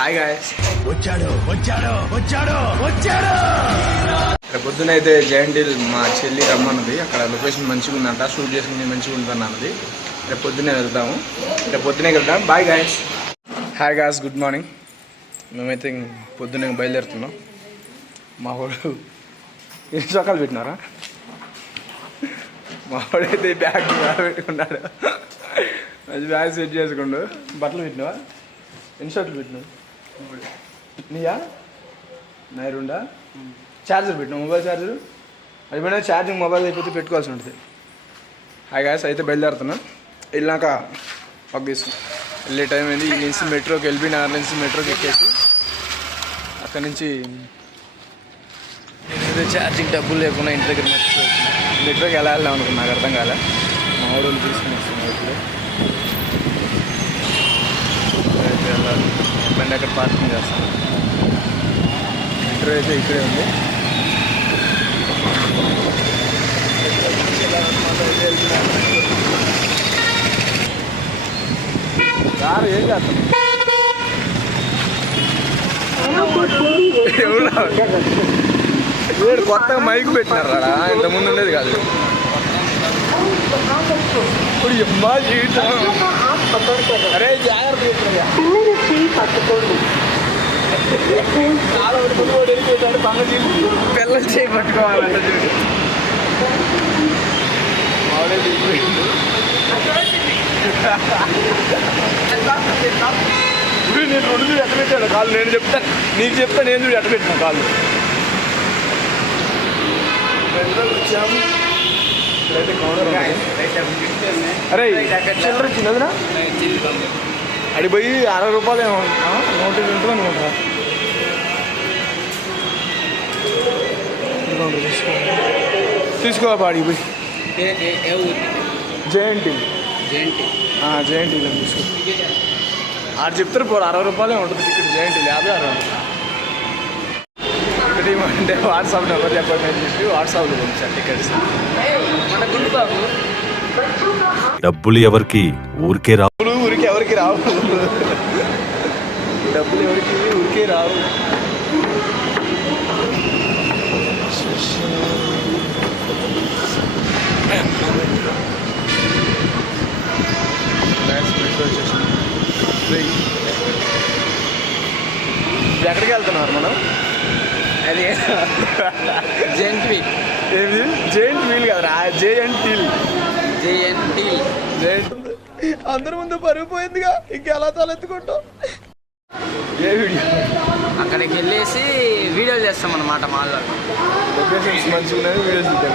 Hi guys, వచ్చాడు వచ్చాడు వచ్చాడు వచ్చాడు. రేపు పొద్దున అయితే జయంటిల్ మా చెల్లి రమ్మన్నది. అక్కడ లొకేషన్ మంచిగా ఉందంట, షూట్ చేసుకుని మంచిగా ఉంటుంది అన్నది. రేపు పొద్దున్నే వెళ్తాము, రేపు పొద్దునే వెళ్తాం. Bye guys. Hi guys, good morning. మేమైతే పొద్దున్నే బయలుదేరుతున్నాం. మా వాడు ఎన్ని చొక్కాలు పెట్టినారా? మా వాడైతే బ్యాగ్ పెట్టుకున్నాడు. మంచి బ్యాగ్ సెట్ చేసుకుండు. బట్టలు పెట్టినావా? ఎన్ని షర్ట్లు పెట్టినావు? నీయా? నైరుండా? ఛార్జర్ పెట్టినావు, మొబైల్ ఛార్జర్. అది పోయినా ఛార్జింగ్ మొబైల్ అయిపోతే పెట్టుకోవాల్సి ఉంటుంది. హాయ్ గాయ్స్, అయితే బయలుదేరుతున్నా. వెళ్ళాక పగ్గేస్తాం. వెళ్ళే టైం అయింది. ఈ నుంచి మెట్రోకి ఎల్బీ నగర్ నుంచి మెట్రోకి ఎక్కేసి అక్కడి నుంచి నేనైతే ఛార్జింగ్ డబ్బులు లేకుండా ఇంటి దగ్గర మెట్రోకి ఎలా వెళ్దాం అనుకున్నా, నాకు అర్థం కాలే. మా వాడు తీసుకుని వస్తున్నాను ఇప్పుడు. వెళ్ళాలి, బండి అక్కడ పార్కింగ్ చేస్తాను. మెట్రో అయితే ఇక్కడే ఉంది. సార్ ఏం చేస్తాం? ఎవరు కొత్తగా మైక్ పెట్టినారా? ఇంతకుముందు ఉండేది కాదు. అరే జాగ్రత్త, పిల్లలు చేయి పట్టుకోవాలంట. ఇప్పుడు నేను రెండు ఎట్ట పెట్టాను కాళ్ళు. నేను చెప్తాను, నీకు చెప్తాను. నేను చూడు ఎట్ట పెట్టినా కాళ్ళు. వచ్చాము. అరే చిల్లర వచ్చింది అడిగి పోయి 60 రూపాయలు ఏమో నోటి ఉంటుంది అనుకుంటా. తీసుకోవాలి అడిగి పోయి. జేఎన్టీ తీసుకో. ఆడు చెప్తారు పోరు 60 రూపాయలే ఉంటుంది టికెట్. జేఎన్టీ 50-60 టికెట్ అంటే వాట్సాప్ నెంబర్ చెప్పండి అని చెప్పి వాట్సాప్లో పంపించాను టికెట్స్. డబ్బులు ఎవరికి ఊరికే రావు. ఊరికి ఎవరికి రావు. డబ్బులు ఎవరికి ఊరికే రావు. ఎక్కడికి వెళ్తున్నారు మనం? అది జెయింట్ వీల్. ఏది జెయింట్ వీల్ కదరా, జేఎన్టీల్. అందరి ముందు పరుగుపోయిందిగా, ఇంకెలా తలెత్తుకుంటాం. ఏ వీడియో? అక్కడికి వెళ్ళేసి వీడియోలు చేస్తాం అన్నమాట. మాల్లో లొకేషన్స్ మంచిగా ఉన్నాయి, వీడియోస్ తీద్దాం.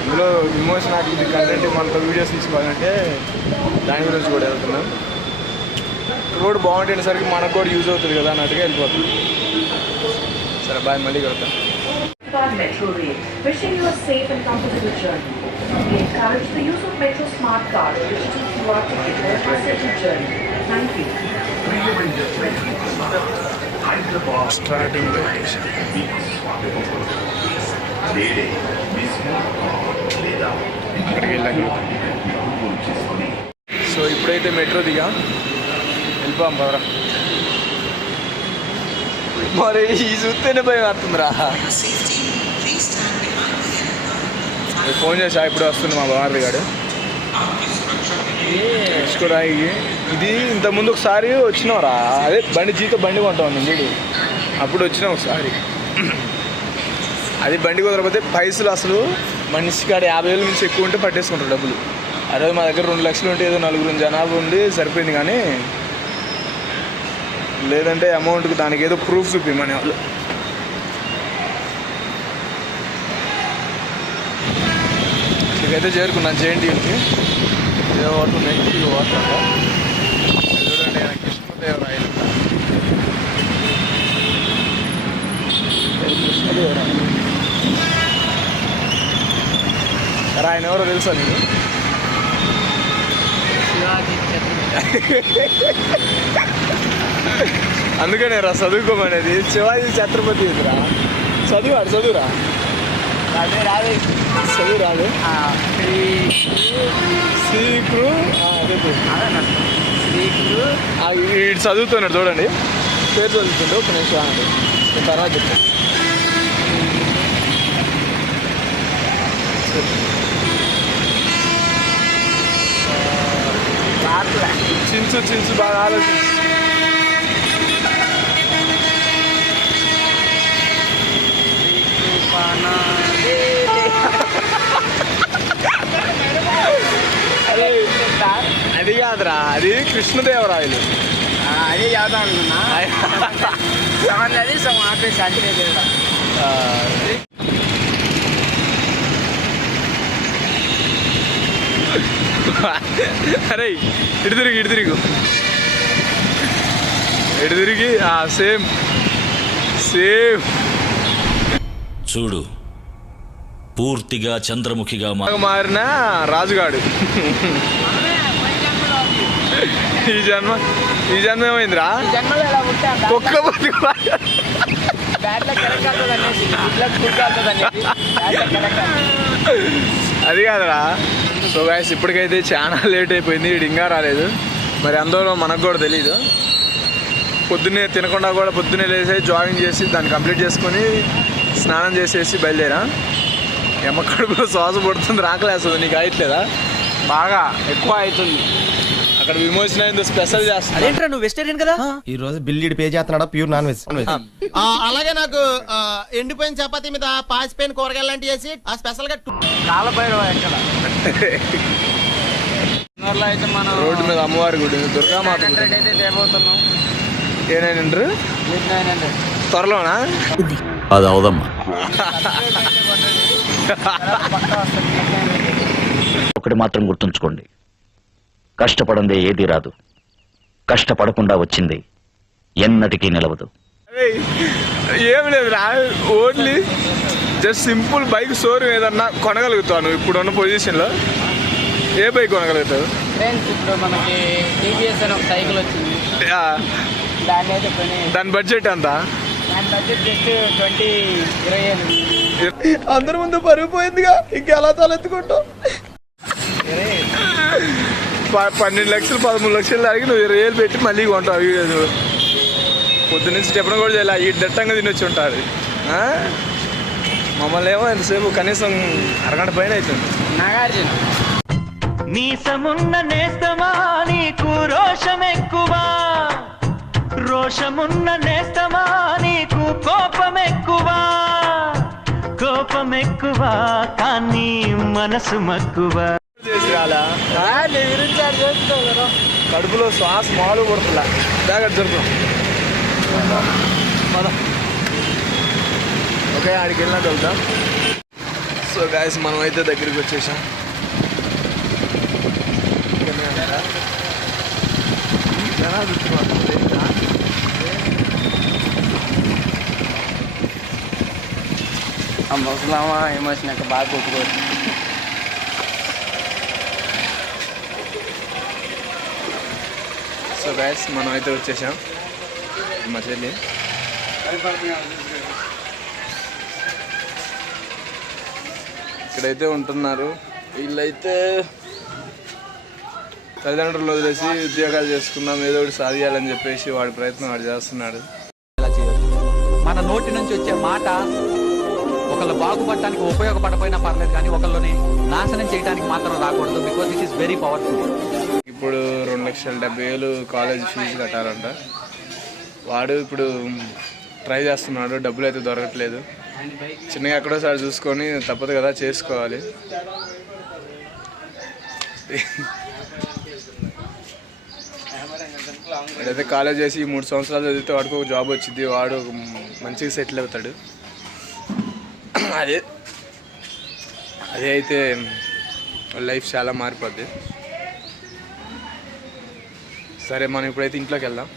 అందులో ఇమోషన్ ఇది కంటెంట్ మనతో వీడియోస్ తీసుకోవాలంటే దాని గురించి కూడా వెళ్తున్నాం. రోడ్ బాగుంటేసరికి మనకు కూడా యూజ్ అవుతుంది కదా అన్నట్టుగా వెళ్ళిపోతుంది. సరే బాయ్, మళ్ళీ కలుద్దాం. Metro Rail, wishing you a safe and comfortable journey. We encourage the use of Metro Smart Card, digital QR ticket for a passenger journey. Thank you. Starting location. అక్కడికి వెళ్ళాక సో ఇప్పుడైతే మెట్రో దిగా వెళ్ళిపోం పదరా. మరి ఈ చూస్తేనే భయం వస్తుందిరా. ఫోన్ చేసా, ఇప్పుడు వస్తుంది మా బాబాయ్ గారు. తెచ్చుకోరా. ఇది ఇంతకుముందు ఒకసారి వచ్చినావురా, అదే బండి కొంటాం చూడు. అప్పుడు వచ్చినా ఒకసారి. అది బండి కుదరకపోతే పైసలు అసలు మనిషి కాడ 50,000 నుంచి ఎక్కువ ఉంటే పట్టేసుకుంటారు డబ్బులు. అదే మా దగ్గర 2 లక్షలు ఉంటే ఏదో 4 జనాభా ఉండి సరిపోయింది. కానీ లేదంటే అమౌంట్కి దానికి ఏదో ప్రూఫ్ చూపిమని వాళ్ళు. ఇక్కడికైతే చేరుకున్నాను జేఎన్టీయూకి. ఏ వాటర్ ఉన్నాయి, ఈ వాటర్ అంట చూడండి. నాకు కృష్ణదేవరాయలు. కృష్ణదేవరాయలు ఆయన ఎవరో తెలుసా నీకు? అందుకనే రా చదువుకోమనేది. శివాజీ ఛత్రపతి రా. చదువురా. చదువు రాదు. వీడు చదువుతున్నాడు చూడండి, పేరు చదువుతుండే. ఒక నిమిషం అండి, నేను తర్వాత చెప్తాను. చించు బాగా ఆలోచించు. అది కాదురా, అది కృష్ణదేవరాయలు. అదే చదువుతాం అనుకున్నా. అది సగం ఆపేసి అంటే అరే ఇటు తిరిగి సేమ్ చూడు, పూర్తిగా చంద్రముఖిగా మారిన రాజుగాడు. ఈ జన్మ ఏమైందిరా? జన్మలో ఎలా పుట్టా కుక్క బతుకు. అది కాదురా. సో గాయస్, ఇప్పటికైతే చాలా లేట్ అయిపోయింది, వీడు ఇంకా రాలేదు. మరి అందులో మనకు కూడా తెలీదు. పొద్దున్నే తినకుండా కూడా పొద్దున్నే లేసి జాగింగ్ చేసి దాన్ని కంప్లీట్ చేసుకొని స్నానం చేసేసి బయలుదేరా. ఎమ్మ కడుపులో శ్వాస పడుతుంది, రాకలేస్తుంది. నీకు అయ్యట్లేదా? బాగా ఎక్కువ అవుతుంది. అక్కడ విమోచన అయిందో స్పెషల్ చేస్తాను. ఏంట్రా నువ్వు వెజిటేరియన్ కదా? ఈ రోజు బిల్లీడి పే చేస్తున్నాడా? Pure non veg. అలాగే నాకు ఎండిపోయిన చపాతీ మీద పాసిపోయిన కూరగాయలు లాంటివి వేసి ఆ స్పెషల్ గా కాలభైరవ ఎక్కడ అయితే మనం రోడ్డు మీద అమ్మవారి గుడి, దుర్గామాత గుడి. అయితే తేబోతున్నాం. ఏనైనా త్వరలోనా? అది అవదమ్మా. ఒకటి మాత్రం గుర్తుంచుకోండి, కష్టపడందే ఏది రాదు, కష్టపడకుండా వచ్చింది ఎన్నటికీ నిలవదు. ఏం లేదురా, only just simple bike showroom ఏదన్నా కొనగలుగుతావు నువ్వు ఇప్పుడున్న పొజిషన్లో. ఏ బైక్ కొనగలుగుతావు? ఫ్రెండ్స్, ఇప్పుడు మనకి టీవీఎస్ అని ఒక సైకిల్ వచ్చింది. దాన్ని అయితే దాని బడ్జెట్ ఎంత? దాని బడ్జెట్ జస్ట్ 20,000. అందరి ముందు పరుగు పోయిందిగా, ఇంకెలా తలెత్తుకుంటావు? 12 లక్షలు 13 లక్షలు తాగి నువ్వు 20,000 పెట్టి మళ్ళీ కొంటావు. పొద్దు నుంచి చెప్పడం కూడా చేయాలి, ఈ దట్టంగా తినొచ్చి ఉంటారు. మమ్మల్ని ఏమో ఎంతసేపు కనీసం అరగంట పైన అవుతుంది. నాగార్జున నీసమున్న నేస్తమా నీకు రోషమెక్కువా, రోషమున్న నేస్తమా నీకు కోపమెక్కువా, కోపమెక్కువా కానీ మనసు మక్కువా. చేసి రాలా కడుపులో శ్వాస మాలు పడుతుందా? జాగ్రత్త జరుపుతాం. ఓకే, ఆడికి వెళ్ళినా వెళ్తాం. సో గాయస్, మనం అయితే దగ్గరికి వచ్చేసాం. ఆ ముసలామా ఎమోషన్ బాగా కొట్టుకోవచ్చు. సో గాయస్, మనం అయితే వచ్చేసాం. మా చెల్లి ఇక్కడైతే ఉంటున్నారు. వీళ్ళైతే తల్లిదండ్రులు వదిలేసి ఉద్యోగాలు చేసుకున్నాం, ఏదో ఒకటి సాధించాలని చెప్పేసి వాడి ప్రయత్నం వాడు చేస్తున్నాడు. మన నోటి నుంచి వచ్చే మాట ఒకళ్ళు బాగుపడటానికి ఉపయోగపడపోయినా పర్లేదు, కానీ ఒకళ్ళని నాశనం చేయడానికి మాత్రం రాకూడదు. Because it is very powerful. ఇప్పుడు 2,70,000 కాలేజ్ ఫీజు కట్టారంట. వాడు ఇప్పుడు ట్రై చేస్తున్నాడు, డబ్బులు అయితే దొరకట్లేదు. చిన్నగా ఎక్కడోసారి చూసుకొని తప్పదు కదా, చేసుకోవాలి. వాడైతే కాలేజ్ చేసి 3 సంవత్సరాలు చదివితే వాడికి ఒక జాబ్ వచ్చింది, వాడు మంచిగా సెటిల్ అవుతాడు. అదే అయితే లైఫ్ చాలా మారిపోద్ది. సరే, మనం ఇప్పుడైతే ఇంట్లోకి వెళ్దాం.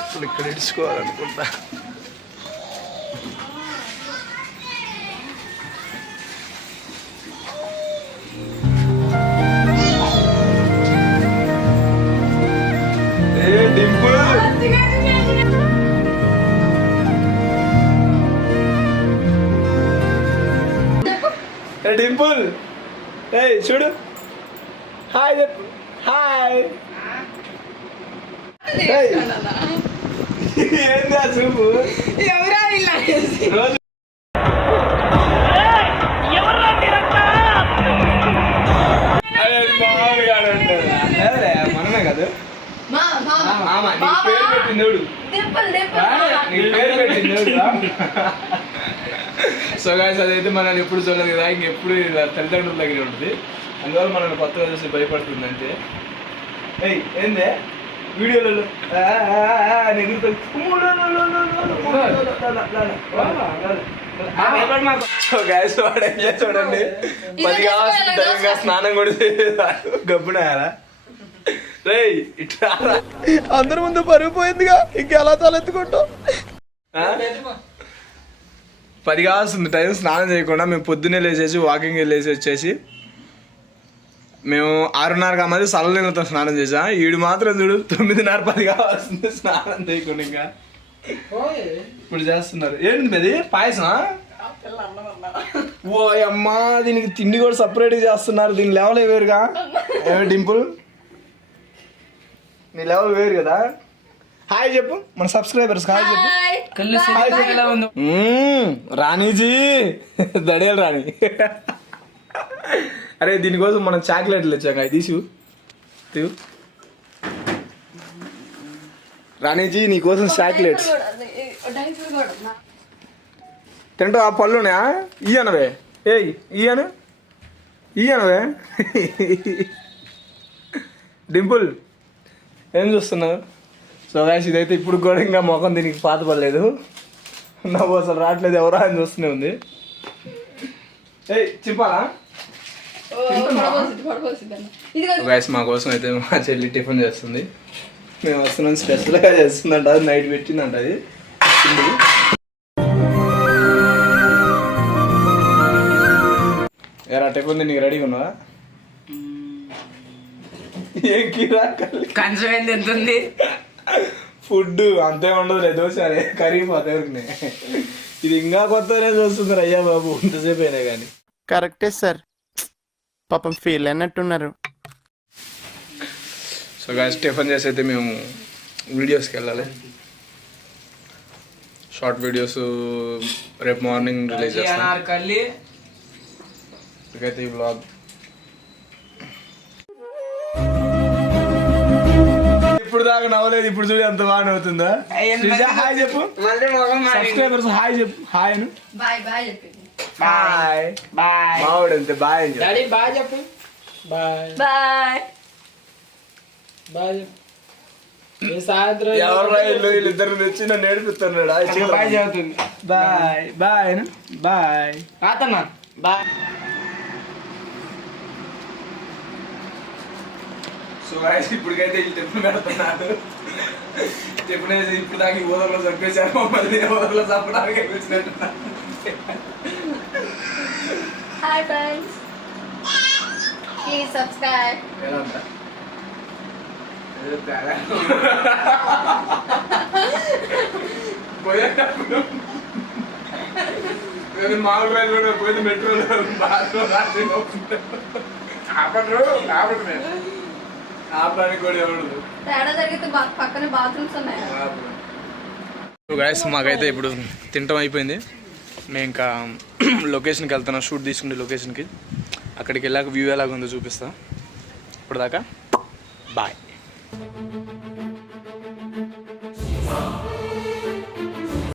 ఇప్పుడు ఇక్కడ ఇడుచుకోవాలనుకుంటా. డింపుల్ ఏయ్ చూడు హాయ్ చెప్పు హాయ్ ఏందా చూపు రోజు మనమే కాదు మామ నీ పేరు పెట్టింది నీ పేరు పెట్టింది సో గాయస్ అదైతే మనల్ని ఎప్పుడు చూడలేదు కదా ఇంకెప్పుడు తల్లిదండ్రుల దగ్గర ఉంటుంది అందువల్ల మనల్ని కొత్తగా చూసి భయపడుతుంది అంతే ఏయ్ ఏందే వీడియోలలో సో గాయస్ వాడైతే చూడండి 10 కావాల్సిన స్నానం కూడా గబ్బునాయాలా రేయ్ ఇట్లా అందరి ముందు పరుగు పోయిందిగా ఇంకెలా తలెత్తుకుంటాం 10 కావాల్సింది టైం స్నానం చేయకుండా మేము పొద్దున్నే లేచేసి వాకింగ్ వెళ్ళేసి వచ్చేసి మేము 6:30 మంది సల్లనీళ్ళతో స్నానం చేసాం ఈడు మాత్రం చూడు 9:30 10 కావాల్సింది స్నానం చేయకుండా ఇంకా ఇప్పుడు చేస్తున్నారు ఏంటి అది పాయసం ఓ అమ్మా దీనికి తిండి కూడా సపరేట్గా చేస్తున్నారు దీని లెవెల్ వేరుగా డింపుల్ నీ లెవెల్ వేరు కదా హాయ్ చెప్పు మన సబ్స్క్రైబర్స్ హాయ్ చెప్పు రాణీజీ దడియాలి రాణి అరే దీనికోసం మనం చాక్లెట్లు ఇచ్చాక అది తీసు రాణీజీ నీకోసం చాక్లెట్స్ తింటావు ఆ పళ్ళునా ఇయ్యనవే ఏయ్ ఇయ్యనవే డింపుల్ ఏం చూస్తున్నావు సో గాయస్ ఇదైతే ఇప్పుడు కూడా ఇంకా ముఖం దీనికి పాత పడలేదు నవ్వు అసలు రావట్లేదు ఎవరో అని చూస్తూనే ఉంది ఏయ్ చెప్పాలా గాయస్ మా కోసం అయితే మా చెల్లి టిఫిన్ చేస్తుంది మేము వస్తున్నాం స్పెషల్గా చేస్తుందంట అది నైట్ పెట్టిందంట అది ఎరా టిఫిన్ నీకు రెడీగా ఉన్నావా ఏం కిరా కొంచెం ఏంది ఎంత ఉంది ఫుడ్ అంతే ఉండదు లేదు దోశ కరిగిపోతే ఎవరికి ఇది ఇంకా కొత్తనే చూస్తుంది అయ్యా బాబు ఇంతసేపు అయినా కానీ కరెక్టే సార్ పాపం ఫీల్ అయినట్టున్నారు సో గాయస్ టిఫిన్ చేసి అయితే మేము వీడియోస్కి వెళ్ళాలి షార్ట్ వీడియోస్ రేపు మార్నింగ్ రిలీజ్ చేస్తాం ఇకైతే ఈ బ్లాగ్ ఇప్పుడు దాకా నవ్వలేదు ఇప్పుడు చూడు ఎంత బాగా నవ్వుతుందా హాయ్ చెప్పు సబ్స్క్రైబర్స్ హాయ్ చెప్పు హాయ్ అను బాయ్ మావాడు అంతే బాయ్ అని బాయ్ చెప్పు సాయంత్రం ఎవరు వీళ్ళిద్దరు తెచ్చి నన్ను నేర్పిస్తున్నాడు బాయ్ చదువుతుంది బాయ్ బాయ్ బాయ్ కాతన్నా బాయ్ సో గాయస్ ఇప్పటికైతే వీళ్ళు టిఫిన్ పెడుతున్నారు టిఫిన్ వేసి ఇప్పుడు దాకా ఈ ఊదర్లో చంపేశారు మళ్ళీ ఊదర్లో చంపడానికి వచ్చినట్టు Hi friends, please subscribe. ఎలా ఉంటా పోయేటప్పుడు మామూలు రైలు కూడా పోయింది మెట్రోలో ఆపడానికి కూడా ఎవరు తేడా జరిగితే పక్కనే బాత్రూమ్స్ ఉన్నాయి. గాయస్ మాకైతే ఇప్పుడు తినటం అయిపోయింది మేము ఇంకా లొకేషన్కి వెళ్తున్నాం షూట్ తీసుకుంటే లొకేషన్కి అక్కడికి వెళ్ళాక వ్యూ ఎలాగుందో చూపిస్తాం ఇప్పటిదాకా బాయ్